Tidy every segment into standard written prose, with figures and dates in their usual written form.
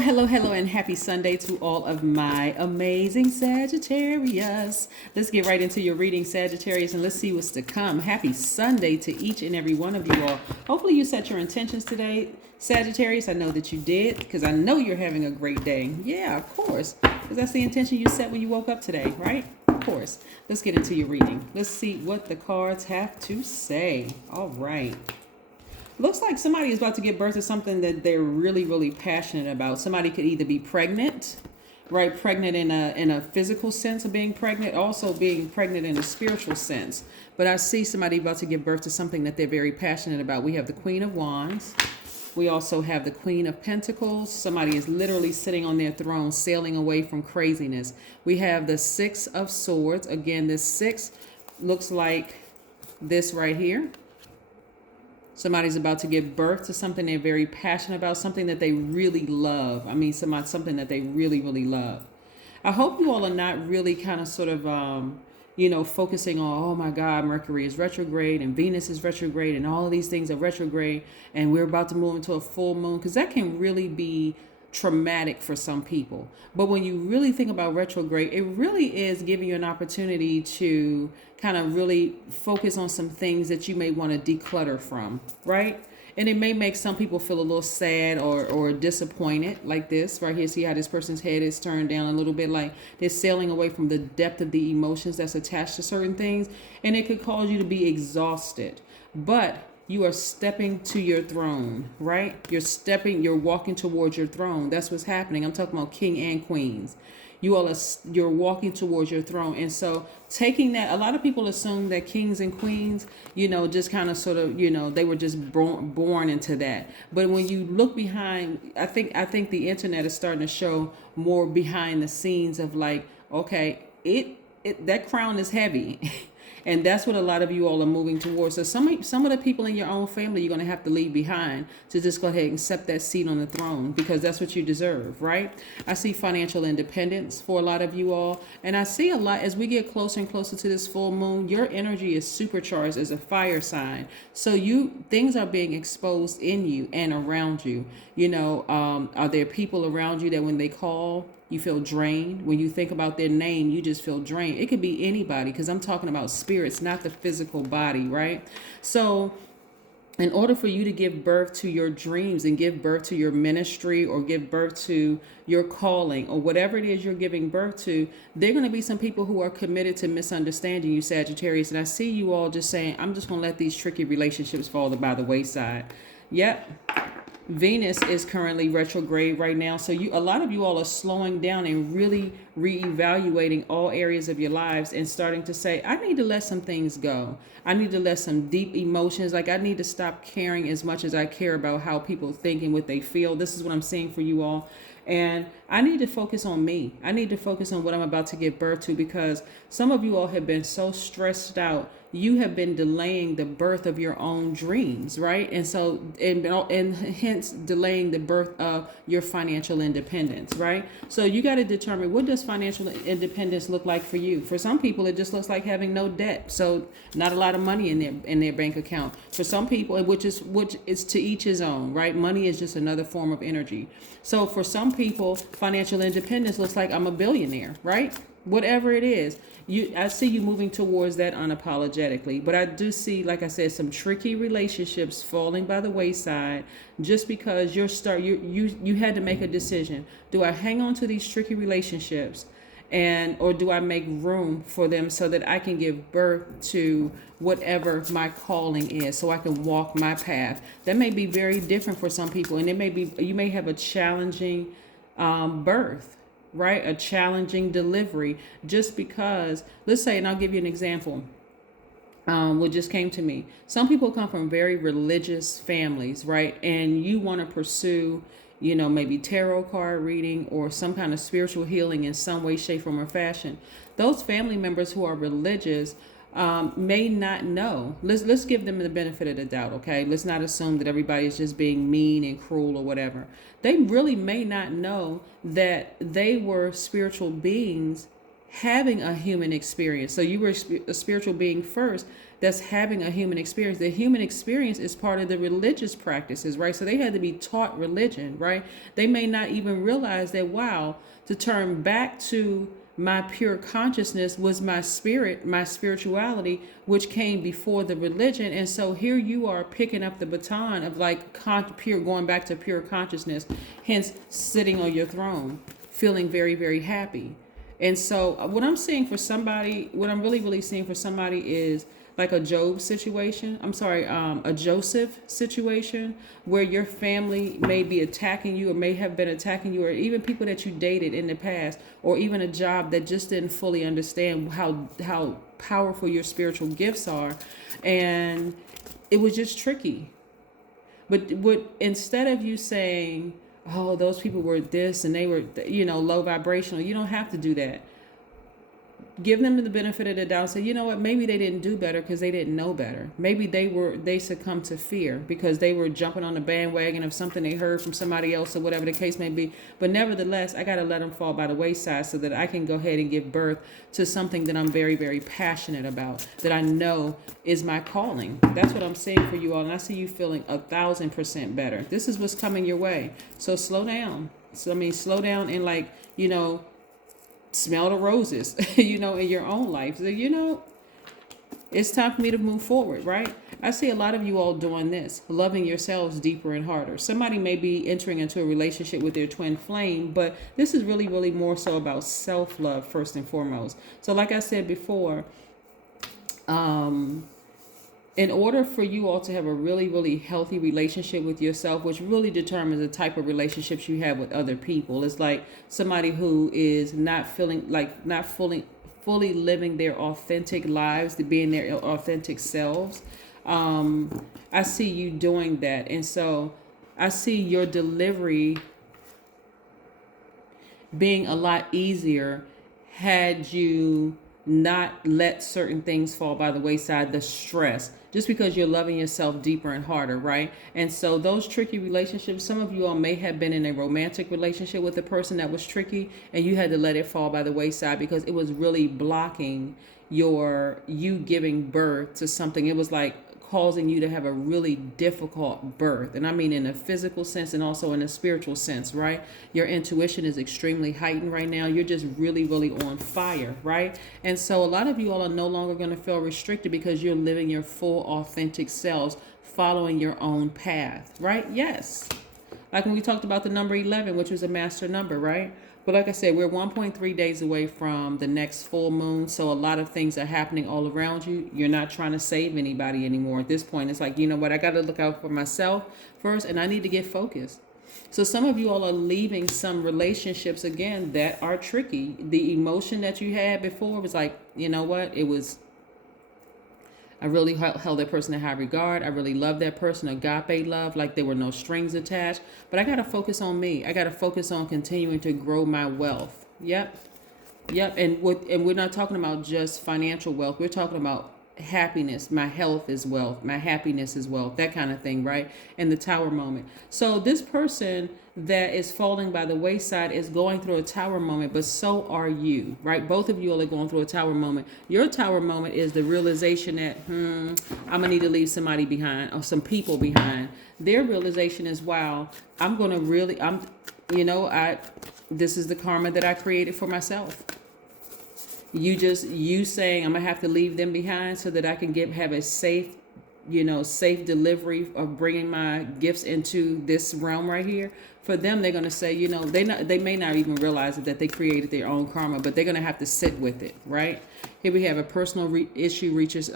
Hello, and happy Sunday to all of my amazing Sagittarius. Let's get right into your reading, Sagittarius, and let's see what's to come. Happy Sunday to each and every one of you all. Hopefully you set your intentions today, Sagittarius. I know that you did, because I know you're having a great day. Yeah, of course, because that's the intention you set when you woke up today, right? Of course. Let's get into your reading. Let's see what the cards have to say. All right. Looks like somebody is about to give birth to something that they're really, really passionate about. Somebody could either be pregnant, right? Pregnant in a physical sense of being pregnant, also being pregnant in a spiritual sense. But I see somebody about to give birth to something that they're very passionate about. We have the Queen of Wands. We also have the Queen of Pentacles. Somebody is literally sitting on their throne, sailing away from craziness. We have the Six of Swords. Again, this six looks like this right here. Somebody's about to give birth to something they're very passionate about, something that they really love. I mean, something that they really, really love. I hope you all are not really kind of sort of, focusing on, oh my God, Mercury is retrograde and Venus is retrograde and all of these things are retrograde and we're about to move into a full moon, because that can really be traumatic for some people. But when you really think about retrograde, it really is giving you an opportunity to kind of really focus on some things that you may want to declutter from, right? And it may make some people feel a little sad or disappointed, like this right here. See how this person's head is turned down a little bit, like they're sailing away from the depth of the emotions that's attached to certain things. And it could cause you to be exhausted. But you are stepping to your throne, right? You're walking towards your throne. That's what's happening. I'm talking about king and queens. You're walking towards your throne. And so taking that, a lot of people assume that kings and queens, just kind of sort of, they were just born into that. But when you look behind, I think the internet is starting to show more behind the scenes of like, okay, that crown is heavy. And that's what a lot of you all are moving towards. So some of the people in your own family you're going to have to leave behind to just go ahead and accept that seat on the throne, because that's what you deserve, right? I see financial independence for a lot of you all. And I see a lot as we get closer and closer to this full moon, your energy is supercharged as a fire sign. So things are being exposed in you and around you. Are there people around you that when they call, you feel drained? When you think about their name, you just feel drained. It could be anybody, because I'm talking about spirits, not the physical body, right? So in order for you to give birth to your dreams and give birth to your ministry or give birth to your calling or whatever it is you're giving birth to, there are going to be some people who are committed to misunderstanding you, Sagittarius. And I see you all just saying, I'm just going to let these tricky relationships fall by the wayside. Yep. Venus is currently retrograde right now. So a lot of you all are slowing down and really reevaluating all areas of your lives and starting to say, I need to let some things go. I need to let some deep emotions. Like I need to stop caring as much as I care about how people think and what they feel. This is what I'm seeing for you all. And I need to focus on me. I need to focus on what I'm about to give birth to, because some of you all have been so stressed out. You have been delaying the birth of your own dreams, right? And so, and hence delaying the birth of your financial independence, right? So you got to determine, what does financial independence look like for you? For some people, it just looks like having no debt. So not a lot of money in their bank account. For some people, which is to each his own, right? Money is just another form of energy. So for some people, financial independence looks like I'm a billionaire, right? Whatever it is. I see you moving towards that unapologetically, but I do see, like I said, some tricky relationships falling by the wayside just because you had to make a decision. Do I hang on to these tricky relationships or do I make room for them so that I can give birth to whatever my calling is, so I can walk my path? That may be very different for some people, and you may have a challenging birth, right? A challenging delivery, just because, let's say, and I'll give you an example. What just came to me. Some people come from very religious families, right? And you want to pursue, maybe tarot card reading or some kind of spiritual healing in some way, shape, form, or fashion. Those family members who are religious may not know. Let's give them the benefit of the doubt, okay? Let's not assume that everybody is just being mean and cruel or whatever. They really may not know that they were spiritual beings having a human experience. So you were a spiritual being first, that's having a human experience. The human experience is part of the religious practices, right? So they had to be taught religion, right? They may not even realize that, wow, to turn back to my pure consciousness was my spirit, my spirituality, which came before the religion. And so here you are picking up the baton of like pure, going back to pure consciousness, hence sitting on your throne, feeling very, very happy. And so what I'm seeing for somebody, what I'm really, really seeing for somebody is like a Job situation. I'm sorry, a Joseph situation where your family may be attacking you or may have been attacking you, or even people that you dated in the past, or even a job that just didn't fully understand how powerful your spiritual gifts are. And it was just tricky. But instead of you saying, oh, those people were this and they were, low vibrational, you don't have to do that. Give them the benefit of the doubt. Say, you know what, maybe they didn't do better because they didn't know better. Maybe they succumbed to fear because they were jumping on the bandwagon of something they heard from somebody else or whatever the case may be. But nevertheless, I got to let them fall by the wayside so that I can go ahead and give birth to something that I'm very, very passionate about, that I know is my calling. That's what I'm saying for you all. And I see you feeling 1,000% better. This is what's coming your way. So slow down. Slow down and smell the roses, in your own life. So, it's time for me to move forward, right? I see a lot of you all doing this, loving yourselves deeper and harder. Somebody may be entering into a relationship with their twin flame, but this is really, really more so about self-love first and foremost. So like I said before, in order for you all to have a really, really healthy relationship with yourself, which really determines the type of relationships you have with other people, it's like somebody who is not fully living their authentic lives, to being their authentic selves. I see you doing that. And so I see your delivery being a lot easier had you not let certain things fall by the wayside, the stress, just because you're loving yourself deeper and harder, right? And so those tricky relationships, some of you all may have been in a romantic relationship with a person that was tricky, and you had to let it fall by the wayside because it was really blocking you giving birth to something. It was like causing you to have a really difficult birth. And I mean in a physical sense and also in a spiritual sense, right? Your intuition is extremely heightened right now. You're just really, really on fire, right? And so a lot of you all are no longer going to feel restricted because you're living your full authentic selves, following your own path, right? Yes. Like when we talked about the number 11, which was a master number, right? But like I said, we're 1.3 days away from the next full moon. So a lot of things are happening all around you. You're not trying to save anybody anymore. At this point, it's like, you know what? I got to look out for myself first, and I need to get focused. So some of you all are leaving some relationships, again, that are tricky. The emotion that you had before was like, you know what? I really held that person in high regard. I really loved that person, agape love, like there were no strings attached. But I got to focus on me. I got to focus on continuing to grow my wealth. Yep. And we're not talking about just financial wealth. We're talking about happiness. My health is wealth. My happiness is wealth. That kind of thing, right? And the tower moment. So this person that is falling by the wayside is going through a tower moment, but so are you, right? Both of you are going through a tower moment. Your tower moment is the realization that, I'm going to need to leave somebody behind or some people behind. Their realization is, wow, this is the karma that I created for myself. You saying I'm going to have to leave them behind so that I can have a safe delivery of bringing my gifts into this realm right here. For them, they're going to say, they may not even realize it, that they created their own karma, but they're going to have to sit with it, right? Here we have a personal issue reaches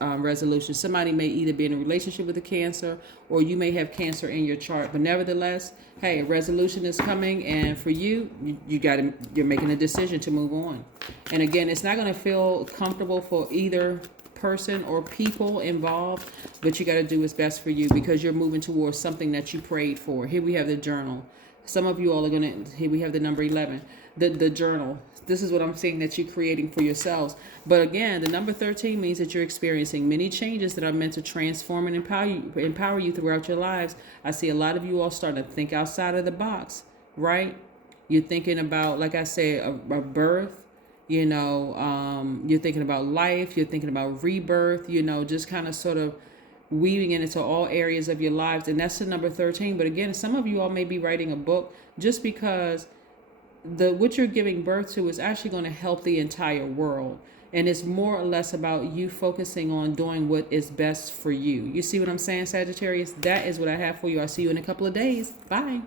resolution. Somebody may either be in a relationship with a Cancer, or you may have Cancer in your chart. But nevertheless, hey, a resolution is coming, and for you're making a decision to move on. And again, it's not going to feel comfortable for either person or people involved, but you got to do what's best for you because you're moving towards something that you prayed for. Here we have the journal. Some of you all are here we have the number 11, the journal. This is what I'm seeing that you're creating for yourselves. But again, the number 13 means that you're experiencing many changes that are meant to transform and empower you throughout your lives. I see a lot of you all starting to think outside of the box, right? You're thinking about, like I said, a birth. You're thinking about life, you're thinking about rebirth, just kind of sort of weaving it into all areas of your lives. And that's the number 13. But again, some of you all may be writing a book, just because what you're giving birth to is actually going to help the entire world. And it's more or less about you focusing on doing what is best for you. You see what I'm saying, Sagittarius? That is what I have for you. I'll see you in a couple of days. Bye.